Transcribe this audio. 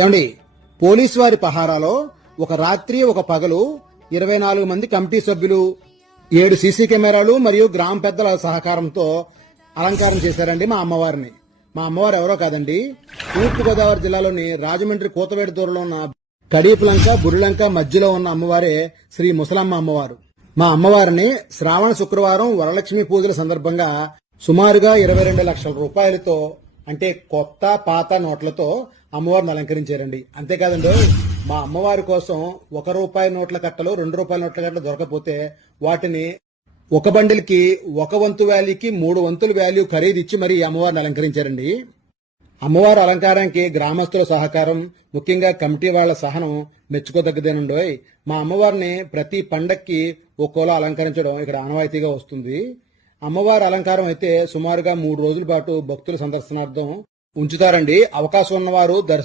ఏమండి, పోలీసు వారి పహారాలో ఒక రాత్రి ఒక పగలు 24 మంది కమిటీ సభ్యులు 7 సీసీ కెమెరాలు మరియు గ్రామ పెద్దల సహకారంతో అలంకారం చేశారండి మా అమ్మవారిని. మా అమ్మవారు ఎవరో కాదండి, తూర్పుగోదావరి జిల్లాలోని రాజమండ్రి కూతవేడు దూరంలో ఉన్న కడీపులంక బుర్రిలంక మధ్యలో ఉన్న అమ్మవారే శ్రీ ముసలమ్మ అమ్మవారు. మా అమ్మవారిని శ్రావణ శుక్రవారం వరలక్ష్మి పూజల సందర్భంగా సుమారుగా 22 లక్షల రూపాయలతో, అంటే కొత్త పాత నోట్లతో అమ్మవారిని అలంకరించారండి. అంతేకాదండి, మా అమ్మవారి కోసం ₹1 నోట్ల కట్టలు, ₹2 నోట్ల కట్టలు దొరకపోతే వాటిని ఒక బండిల్కి 1 వంతు వాల్యూకి 3 వంతుల వాల్యూ ఖరీదు ఇచ్చి మరీ అమ్మవారిని అలంకరించారండి. అమ్మవారి అలంకారానికి గ్రామస్తుల సహకారం, ముఖ్యంగా కమిటీ వాళ్ల సహనం మెచ్చుకోదగ్గదేనండోయ్. మా అమ్మవారిని ప్రతి పండక్కి ఒక్కోలా అలంకరించడం ఇక్కడ ఆనవాయితీగా వస్తుంది. అమ్మవారి అలంకారం అయితే సుమారుగా 3 రోజుల పాటు భక్తుల సందర్శనార్థం ఉంచుతారండి. అవకాశం ఉన్నవారు